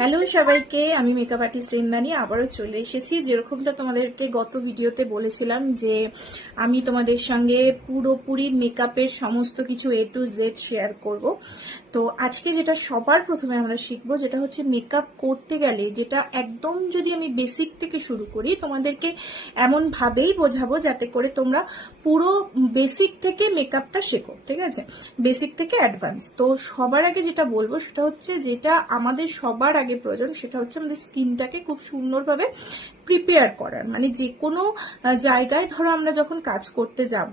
Hello সবাইকে, আমি makeup artist Indrani আবারও চলে এসেছি। যেরকমটা তোমাদেরকে গত ভিডিওতে বলেছিলাম যে আমি তোমাদের সঙ্গে পুরোপুরি মেকআপের সমস্ত কিছু A to Z শেয়ার করব। তো আজকে যেটা সবার প্রথমে আমরা শিখবো, যেটা হচ্ছে মেকআপ করতে গেলে যেটা একদম যদি আমি বেসিক থেকে শুরু করি, তোমাদেরকে এমনভাবেই বোঝাবো যাতে করে তোমরা পুরো বেসিক থেকে মেকআপটা শেখো, ঠিক আছে? বেসিক থেকে অ্যাডভান্স। তো সবার আগে যেটা বলবো সেটা হচ্ছে, যেটা আমাদের সবার আগে প্রয়োজন সেটা হচ্ছে আমাদের স্কিনটাকে খুব সুন্দরভাবে প্রিপেয়ার করার। মানে যে কোনো জায়গায় ধরো আমরা যখন কাজ করতে যাব,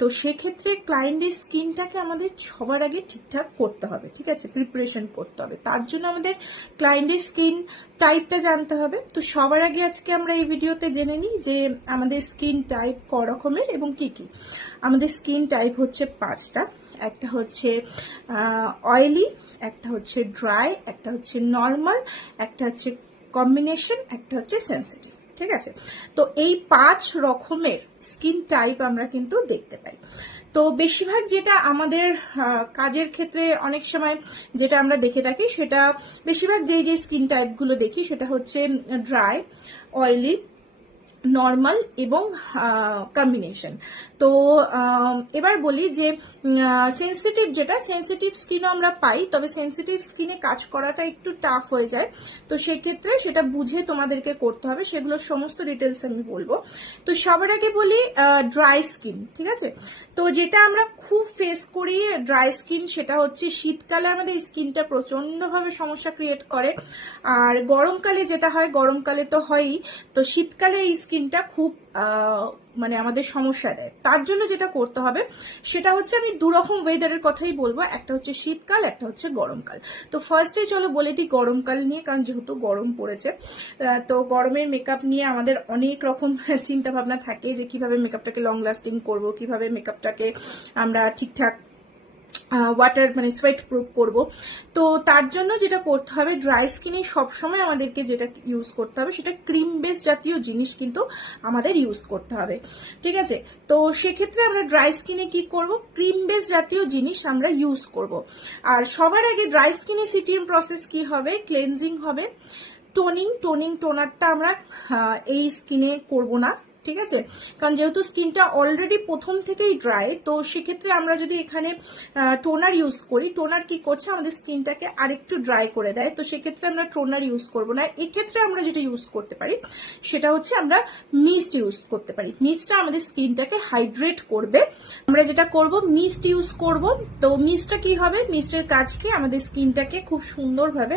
তো সেক্ষেত্রে ক্লায়েন্টের স্কিনটাকে আমাদের সবার আগে ঠিকঠাক করতে হবে, ঠিক আছে? প্রিপারেশন করতে হবে। তার জন্য আমাদের ক্লায়েন্টের স্কিন টাইপটা জানতে হবে। তো সবার আগে আজকে আমরা এই ভিডিওতে জেনে নিই যে আমাদের স্কিন টাইপ ক রকমের এবং কি কি। আমাদের স্কিন টাইপ হচ্ছে 5টা। একটা হচ্ছে অয়েলি, একটা হচ্ছে ড্রাই, একটা হচ্ছে নর্মাল, একটা হচ্ছে কম্বিনেশন, একটা হচ্ছে সেন্সিটিভ, ঠিক আছে? তো এই 5 রকমের স্কিন টাইপ আমরা কিন্তু দেখতে পাই। তো বেশিরভাগ যেটা আমাদের কাজের ক্ষেত্রে অনেক সময় যেটা আমরা দেখে থাকি, সেটা বেশিরভাগ যে স্কিন টাইপগুলো দেখি সেটা হচ্ছে ড্রাই, অয়েলি, নর্মাল এবং কম্বিনেশন। তো এবার বলি যে সেন্সিটিভ, যেটা সেন্সিটিভ স্কিনও আমরা পাই, তবে সেন্সিটিভ স্কিনে কাজ করাটা একটু টাফ হয়ে যায়। তো সেক্ষেত্রে সেটা বুঝে তোমাদেরকে করতে হবে, সেগুলোর সমস্ত ডিটেলস আমি বলবো। তো সবার আগে বলি ড্রাই স্কিন, ঠিক আছে? তো যেটা আমরা খুব ফেস করি ড্রাই স্কিন, সেটা হচ্ছে শীতকালে আমাদের স্কিনটা প্রচণ্ডভাবে সমস্যা ক্রিয়েট করে। আর গরমকালে যেটা হয়, গরমকালে তো হয়ই, তো শীতকালে এই স্কিনটা খুব মানে আমাদের সমস্যা দেয়। তার জন্য যেটা করতে হবে সেটা হচ্ছে, আমি দুরকম ওয়েদারের কথাই বলবো, একটা হচ্ছে শীতকাল, একটা হচ্ছে গরমকাল। তো ফার্স্টে চলো বলে দিই গরমকাল নিয়ে, কারণ যেহেতু গরম পড়েছে। তো গরমের মেকআপ নিয়ে আমাদের অনেক রকম চিন্তা ভাবনা থাকে, যে কিভাবে মেকআপটাকে লং লাস্টিং করব, কিভাবে মেকআপটাকে আমরা ঠিকঠাক ওয়াটার মানে সোয়েট প্রুফ করব। তো তার জন্য যেটা করতে হবে, ড্রাই স্কিনে সবসময় আমাদেরকে যেটা ইউজ করতে হবে সেটা ক্রিম বেস জাতীয় জিনিস কিন্তু আমাদের ইউজ করতে হবে, ঠিক আছে? তো সেক্ষেত্রে আমরা ড্রাই স্কিনে কি করব, ক্রিম বেস জাতীয় জিনিস আমরা ইউজ করব। আর সবার আগে ড্রাই স্কিনে সিটিএম প্রসেস কি হবে, ক্লেনজিং হবে, টোনারটা আমরা এই স্কিনে করব না, ঠিক আছে? কারণ যেহেতু স্কিনটা অলরেডি প্রথম থেকেই ড্রাই, তো সেক্ষেত্রে আমরা যদি এখানে টোনার ইউজ করি, টোনার কি করছে, আমাদের স্কিনটাকে আরেকটু ড্রাই করে দেয়। তো সেক্ষেত্রে আমরা টোনার ইউজ করব না। এক্ষেত্রে আমরা যেটা ইউজ করতে পারি সেটা হচ্ছে আমরা মিস্ট ইউজ করতে পারি। মিস্টটা আমাদের স্কিনটাকে হাইড্রেট করবে। আমরা যেটা করব, মিস্ট ইউজ করব। তো মিস্টটা কি হবে, মিস্টের কাজ কি, আমাদের স্কিনটাকে খুব সুন্দরভাবে